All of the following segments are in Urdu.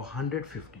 150,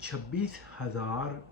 26,000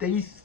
23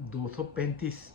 235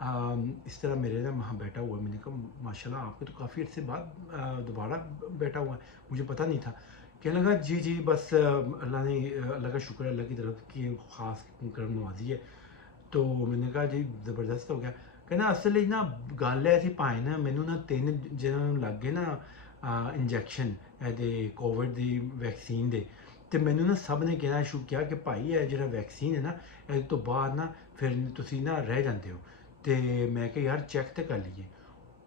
اس طرح میرے نا وہاں بیٹھا ہوا ہے. میں نے کہا ماشاءاللہ آپ کو تو کافی عرصے بعد دوبارہ بیٹھا ہوا ہے, مجھے پتہ نہیں تھا. کہنے لگا جی جی بس اللہ نے اللہ کا شکر ہے, اللہ کی طرف کی خاص کرم نوازی ہے. تو میں نے کہا جی زبردست ہو گیا. کہنا اصل نا گل ایسی پائے نا مینوں نا 3 جنہوں لگ گئے نا انجیکشن دے کووڈ دی ویکسین دے, تو مینوں نا سب نے کہنا شروع کیا کہ بھائی یہ جڑا ویکسین ہے نا اس تو بعد نا پھر تسی نا رہ جاندے ہو. تے میں کہ یار چیک تے کر لیے.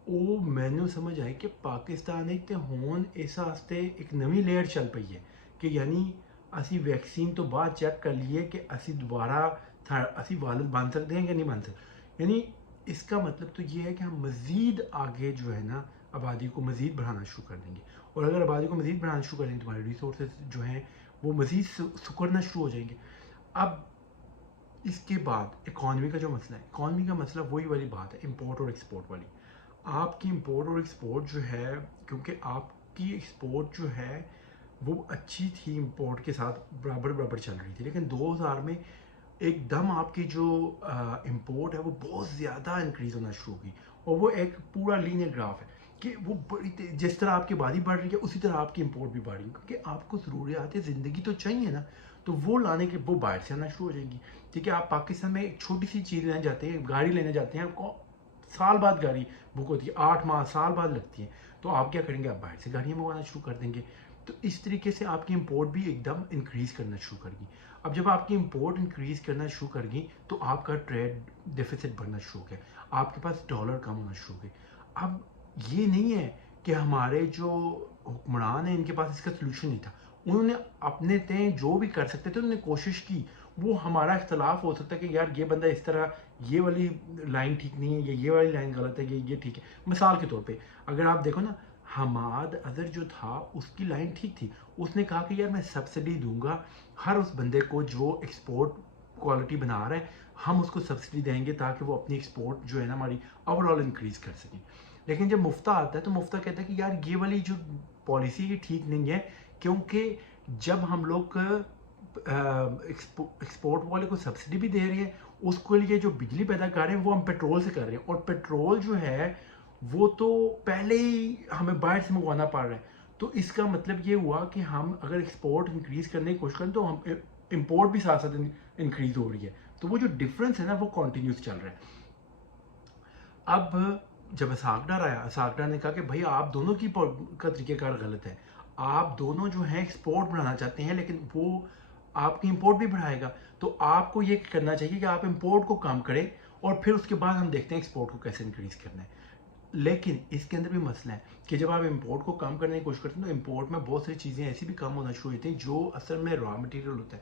وہ مینوں سمجھ آئی کہ پاکستان تے ہون اس واسطے ایک نویں لیئر چل پئی ہے کہ یعنی اسی ویکسین تو بعد چیک کر لیے کہ اسی دوبارہ اسی والد بن سکتے ہیں کہ نہیں بن سکتے. یعنی اس کا مطلب تو یہ ہے کہ ہم مزید آگے جو ہے نا آبادی کو مزید بڑھانا شروع کر دیں گے, اور اگر آبادی کو مزید بڑھانا شروع کر دیں گے تمہارے ریسورسز جو ہیں وہ مزید سکڑنا شروع ہو جائیں گے. اب اس کے بعد اکانومی کا جو مسئلہ ہے, اکانومی کا مسئلہ وہی والی بات ہے امپورٹ اور ایکسپورٹ والی. آپ کی امپورٹ اور ایکسپورٹ جو ہے, کیونکہ آپ کی ایکسپورٹ جو ہے وہ اچھی تھی, امپورٹ کے ساتھ برابر برابر چل رہی تھی, لیکن 2000 میں ایک دم آپ کی جو امپورٹ ہے وہ بہت زیادہ انکریز ہونا شروع ہوگی, اور وہ ایک پورا لینئر گراف ہے کہ وہ بڑی جس طرح آپ کی آبادی بڑھ رہی ہے اسی طرح آپ کی امپورٹ بھی بڑھ رہی ہے, کیونکہ آپ کو ضروریات زندگی تو چاہیے نا, تو وہ لانے کے وہ باہر سے آنا شروع ہو جائیں گی. ٹھیک ہے, آپ پاکستان میں ایک چھوٹی سی چیز لینے جاتے ہیں, گاڑی لینے جاتے ہیں, آپ کو سال بعد گاڑی بک ہوتی ہے, 8 ماہ سال بعد لگتی ہے, تو آپ کیا کریں گے, آپ باہر سے گاڑیاں منگوانا شروع کر دیں گے. تو اس طریقے سے آپ کی امپورٹ بھی ایک دم انکریز کرنا شروع کر گی. اب جب آپ کی امپورٹ انکریز کرنا شروع کر گئی تو آپ کا ٹریڈ ڈیفیسٹ بڑھنا شروع ہو گیا, آپ کے پاس ڈالر کم ہونا شروع ہو گئے. اب یہ نہیں ہے کہ ہمارے جو حکمران ہیں ان کے پاس اس کا سلوشن نہیں تھا, انہوں نے اپنے تئیں جو بھی کر سکتے تھے انہوں نے کوشش کی. وہ ہمارا اختلاف ہو سکتا ہے کہ یار یہ بندہ اس طرح یہ والی لائن ٹھیک نہیں ہے, یہ والی لائن غلط ہے, یہ ٹھیک ہے. مثال کے طور پہ اگر آپ دیکھو نا, حماد اظہر جو تھا اس کی لائن ٹھیک تھی, اس نے کہا کہ یار میں سبسڈی دوں گا ہر اس بندے کو جو ایکسپورٹ کوالٹی بنا رہا ہے, ہم اس کو سبسڈی دیں گے تاکہ وہ اپنی ایکسپورٹ جو ہے نا ہماری اوور آل انکریز کر سکیں. لیکن جب مفتہ آتا ہے تو مفتہ کہتا ہے کہ یار یہ والی جو پالیسی یہ ٹھیک نہیں ہے, کیونکہ جب ہم لوگ ایکسپورٹ والے کو سبسڈی بھی دے رہے ہیں, اس کے لیے جو بجلی پیدا کر رہے ہیں وہ ہم پیٹرول سے کر رہے ہیں, اور پیٹرول جو ہے وہ تو پہلے ہی ہمیں باہر سے منگوانا پڑ رہا ہے. تو اس کا مطلب یہ ہوا کہ ہم اگر ایکسپورٹ انکریز کرنے کی کوشش کریں تو ہم امپورٹ بھی ساتھ ساتھ انکریز ہو رہی ہے, تو وہ جو ڈفرینس ہے نا وہ کنٹینیوس چل رہا ہے. اب جب اسحاق ڈار آیا, اسحاق ڈار نے کہا کہ بھائی آپ دونوں کی کا طریقہ کار غلط ہے, آپ دونوں جو ہیں ایکسپورٹ بڑھانا چاہتے ہیں لیکن وہ آپ کی امپورٹ بھی بڑھائے گا, تو آپ کو یہ کرنا چاہیے کہ آپ امپورٹ کو کم کریں اور پھر اس کے بعد ہم دیکھتے ہیں ایکسپورٹ کو کیسے انکریز کرنا ہے. لیکن اس کے اندر بھی مسئلہ ہے کہ جب آپ امپورٹ کو کم کرنے کی کوشش کرتے ہیں تو امپورٹ میں بہت ساری چیزیں ایسی بھی کم ہونا شروع ہوتی ہیں جو اصل میں را مٹیریل ہوتا ہے.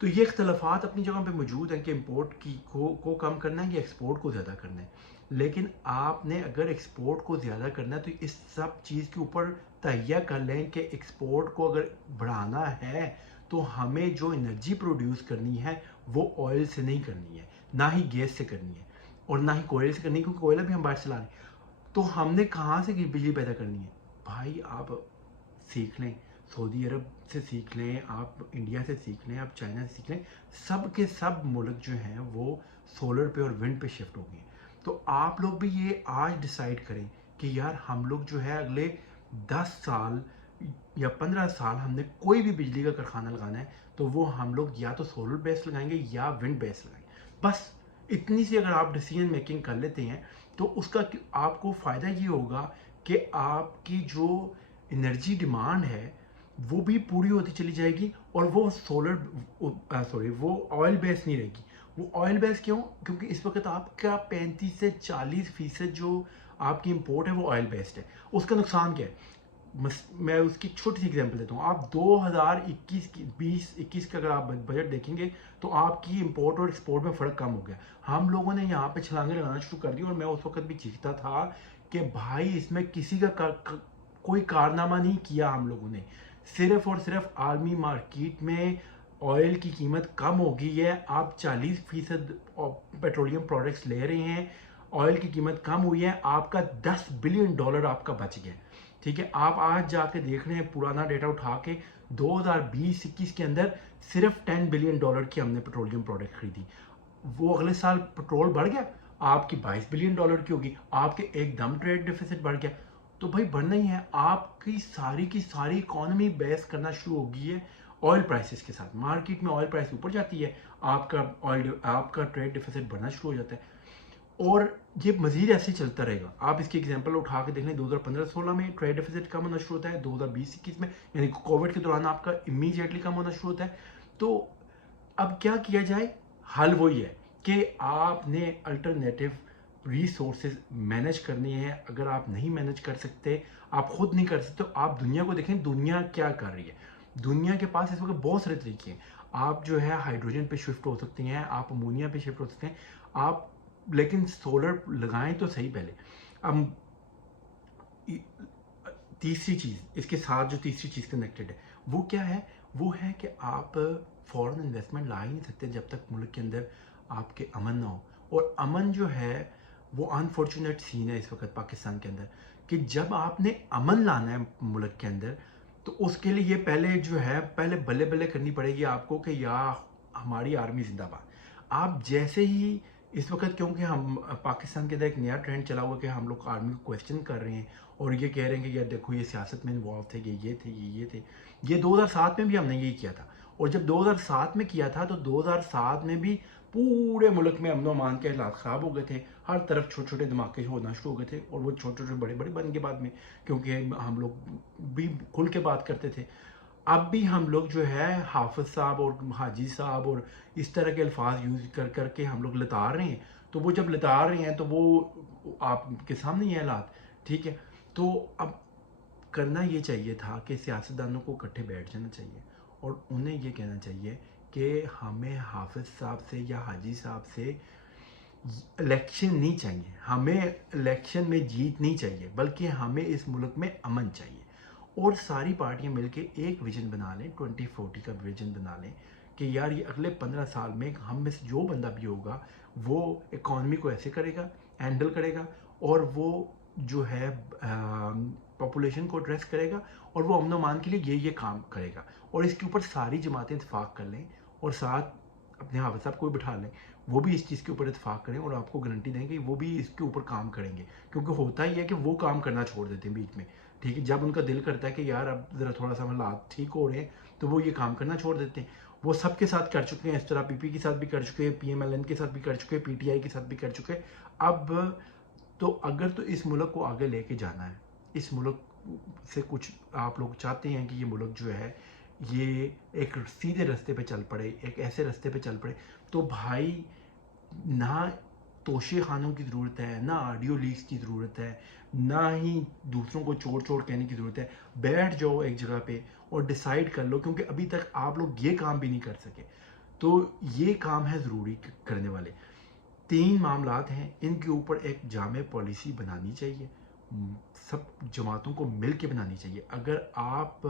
تو یہ اختلافات اپنی جگہ پہ موجود ہیں کہ امپورٹ کی کو کم کرنا ہے یا ایکسپورٹ کو زیادہ کرنا ہے. لیکن آپ نے اگر ایکسپورٹ کو زیادہ کرنا ہے تو اس سب چیز کے اوپر تہیہ کر لیں کہ ایکسپورٹ کو اگر بڑھانا ہے تو ہمیں جو انرجی پروڈیوس کرنی ہے وہ آئل سے نہیں کرنی ہے, نہ ہی گیس سے کرنی ہے, اور نہ ہی کوئلے سے کرنی ہے, کیونکہ کوئلہ بھی ہم باہر سے لا رہے ہیں. تو ہم نے کہاں سے بجلی پیدا کرنی ہے؟ بھائی آپ سیکھ لیں, سعودی عرب سے سیکھ لیں, آپ انڈیا سے سیکھ لیں, آپ چائنا سے سیکھ لیں, سب کے سب ملک جو ہیں وہ سولر پہ اور ونڈ پہ شفٹ ہو گئے ہیں. تو آپ لوگ بھی یہ آج ڈیسائیڈ کریں کہ یار ہم لوگ جو ہے اگلے 10 سال یا 15 سال ہم نے کوئی بھی بجلی کا کارخانہ لگانا ہے تو وہ ہم لوگ یا تو سولر بیس لگائیں گے یا ونڈ بیس لگائیں گے. بس اتنی سی اگر آپ ڈیسیجن میکنگ کر لیتے ہیں تو اس کا آپ کو فائدہ یہ ہوگا کہ آپ کی جو انرجی ڈیمانڈ ہے وہ بھی پوری ہوتی چلی جائے گی, اور وہ وہ آئل بیس نہیں رہے گی. وہ آئل بیس کیوں؟ کیونکہ اس وقت آپ کا 35 سے 40% جو آپ کی امپورٹ ہے وہ آئل بیسڈ ہے. اس کا نقصان کیا ہے؟ میں اس کی چھوٹی سی ایگزامپل دیتا ہوں. آپ 2021 کا اگر آپ بجٹ دیکھیں گے تو آپ کی امپورٹ اور ایکسپورٹ میں فرق کم ہو گیا. ہم لوگوں نے یہاں پہ چھلانگیں لگانا شروع کر دی, اور میں اس وقت بھی چیختا تھا کہ بھائی اس میں کسی کا کوئی کارنامہ نہیں کیا ہم لوگوں نے, صرف اور صرف عالمی مارکیٹ میں آئل کی قیمت کم ہو گئی ہے, آپ 40% پیٹرولیم پروڈکٹس لے رہے ہیں, آئل کی قیمت کم ہوئی ہے, آپ کا $10 بلین آپ کا بچ گیا. ٹھیک ہے, آپ آج جا کے دیکھ رہے ہیں پرانا ڈیٹا اٹھا کے 2020-21 کے اندر صرف $10 بلین کی ہم نے پیٹرولیم پروڈکٹ خریدی. وہ اگلے سال پیٹرول بڑھ گیا, آپ کی $22 بلین کی ہوگی, آپ کے ایک دم ٹریڈ ڈیفیسٹ بڑھ گیا. تو بھائی بڑھنا ہی ہے, آپ کی ساری اکانومی بیس کرنا شروع ہو گئی ہے آئل پرائسز کے ساتھ. مارکیٹ میں آئل پرائس اوپر جاتی ہے, آپ کا ٹریڈ ڈیفیسٹ بڑھنا شروع ہو جاتا ہے, اور یہ مزید ایسے چلتا رہے گا. آپ اس کی ایگزامپل اٹھا کے دیکھ لیں, 2015-16 میں ٹریڈ ڈیفیسٹ کم ہونا شروع ہوتا ہے, 2020-21 میں یعنی کووڈ کے دوران آپ کا امیجیٹلی کم ہونا شروع ہوتا ہے. تو اب کیا کیا جائے؟ حل وہی ہے کہ آپ نے الٹرنیٹیو ریسورسز مینیج کرنی ہے. اگر آپ نہیں مینیج کر سکتے, آپ خود نہیں کر سکتے, تو آپ دنیا کو دیکھیں دنیا کیا کر رہی ہے. دنیا کے پاس اس وقت بہت سارے طریقے ہیں. آپ جو ہے ہائیڈروجن پہ شفٹ ہو سکتے ہیں, آپ امونیا پہ شفٹ ہو سکتے ہیں, آپ لیکن سولر لگائیں تو صحیح پہلے. اب تیسری چیز اس کے ساتھ جو تیسری چیز کنیکٹڈ ہے وہ کیا ہے؟ وہ ہے کہ آپ فورن انویسٹمنٹ لا ہی نہیں سکتے جب تک ملک کے اندر آپ کے امن نہ ہو. اور امن جو ہے وہ انفارچونیٹ سین ہے اس وقت پاکستان کے اندر, کہ جب آپ نے امن لانا ہے ملک کے اندر تو اس کے لیے یہ پہلے جو ہے پہلے بلے بلے کرنی پڑے گی آپ کو کہ یا ہماری آرمی زندہ باد. آپ جیسے ہی اس وقت, کیونکہ ہم پاکستان کے اندر ایک نیا ٹرینڈ چلا ہوا کہ ہم لوگ آرمی کو کویسچن کر رہے ہیں اور یہ کہہ رہے ہیں کہ یار دیکھو یہ سیاست میں انوالو تھے, یہ تھے, یہ تھے. یہ 2007 میں بھی ہم نے یہی کیا تھا, اور جب 2007 میں کیا تھا تو 2007 میں بھی پورے ملک میں امن و امان کے حالات خراب ہو گئے تھے. ہر طرف چھوٹے چھوٹے دھماکے ہونا شروع ہو گئے تھے, اور وہ چھوٹے چھوٹے بڑے بڑے بن گئے بعد میں, کیونکہ ہم لوگ بھی کھل کے بات کرتے تھے. اب بھی ہم لوگ جو ہے حافظ صاحب اور حاجی صاحب اور اس طرح کے الفاظ یوز کر کر کے ہم لوگ لتاڑ رہے ہیں. تو وہ جب لتاڑ رہے ہیں تو وہ آپ کے سامنے یہ حالات, ٹھیک ہے. تو اب کرنا یہ چاہیے تھا کہ سیاستدانوں کو اکٹھے بیٹھ جانا چاہیے اور انہیں یہ کہنا چاہیے کہ ہمیں حافظ صاحب سے یا حاجی صاحب سے الیکشن نہیں چاہیے, ہمیں الیکشن میں جیت نہیں چاہیے, بلکہ ہمیں اس ملک میں امن چاہیے. اور ساری پارٹیاں مل کے ایک ویژن بنا لیں, 2040 کا ویژن بنا لیں کہ یار یہ اگلے 15 سال میں ہم میں سے جو بندہ بھی ہوگا وہ اکانومی کو ایسے کرے گا, ہینڈل کرے گا, اور وہ جو ہے پاپولیشن کو ایڈریس کرے گا, اور وہ امن و امان کے لیے یہ کام کرے گا. اور اس کے اوپر ساری جماعتیں اتفاق کر لیں اور ساتھ اپنے حافظ صاحب کو بھی بٹھا لیں, وہ بھی اس چیز کے اوپر اتفاق کریں, اور آپ کو گارنٹی دیں کہ وہ بھی اس کے اوپر کام کریں گے. کیونکہ ہوتا ہی ہے کہ وہ کام کرنا چھوڑ دیتے ہیں بیچ میں, ٹھیک ہے, جب ان کا دل کرتا ہے کہ یار اب ذرا تھوڑا سا حالات ٹھیک ہو رہے ہیں تو وہ یہ کام کرنا چھوڑ دیتے ہیں. وہ سب کے ساتھ کر چکے ہیں اس طرح, پی پی کے ساتھ بھی کر چکے, پی ایم ایل این کے ساتھ بھی کر چکے, پی ٹی آئی کے ساتھ بھی کر چکے. اب تو اگر تو اس ملک کو آگے لے کے جانا ہے, اس ملک سے کچھ آپ لوگ چاہتے ہیں کہ یہ ملک جو ہے یہ ایک سیدھے رستے پہ چل پڑے, ایک ایسے رستے پہ چل پڑے, تو بھائی نہ توشے خانوں کی ضرورت ہے, نہ آڈیو لیکس کی ضرورت ہے, نہ ہی دوسروں کو چوڑ چوڑ کہنے کی ضرورت ہے. بیٹھ جاؤ ایک جگہ پہ اور ڈیسائیڈ کر لو, کیونکہ ابھی تک آپ لوگ یہ کام بھی نہیں کر سکے. تو یہ کام ہے ضروری کرنے والے. 3 معاملات ہیں, ان کے اوپر ایک جامع پالیسی بنانی چاہیے, سب جماعتوں کو مل کے بنانی چاہیے. اگر آپ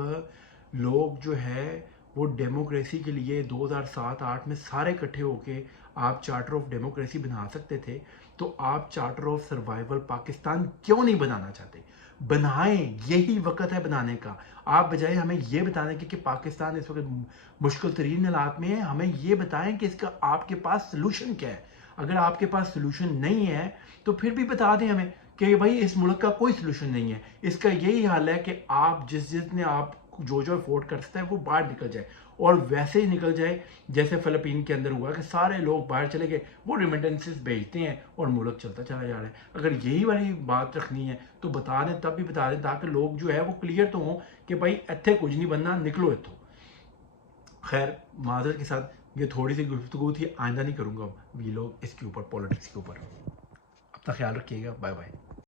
لوگ جو ہے وہ ڈیموکریسی کے لیے 2007-8 میں سارے اکٹھے ہو کے آپ چارٹر آف ڈیموکریسی بنا سکتے تھے, تو آپ چارٹر آف سروائیول پاکستان کیوں نہیں بنانا چاہتے؟ بنائیں, یہی وقت ہے بنانے کا. آپ بجائے ہمیں یہ بتانے کے کہ پاکستان اس وقت مشکل ترین حالات میں ہے, ہمیں یہ بتائیں کہ اس کا آپ کے پاس سلوشن کیا ہے. اگر آپ کے پاس سلوشن نہیں ہے تو پھر بھی بتا دیں ہمیں کہ بھائی اس ملک کا کوئی سلوشن نہیں ہے, اس کا یہی حل ہے کہ آپ جس نے آپ جو افورڈ کر سکتا ہے وہ باہر نکل جائے, اور ویسے ہی نکل جائے جیسے فلپین کے اندر ہوا کہ سارے لوگ باہر چلے گئے, وہ ریمیٹنسز بھیجتے ہیں اور ملک چلتا چلا جا رہا ہے. اگر یہی والی بات رکھنی ہے تو بتا دیں, تب بھی بتا دیں تاکہ لوگ جو ہے وہ کلیئر تو ہوں کہ بھائی اتھے کچھ نہیں بننا, نکلو اتھو. خیر معذرت کے ساتھ یہ تھوڑی سی گفتگو تھی, آئندہ نہیں کروں گا وی لوگ اس کے اوپر, پالیٹکس کے اوپر. اپنا خیال رکھیے گا, بائے بائے.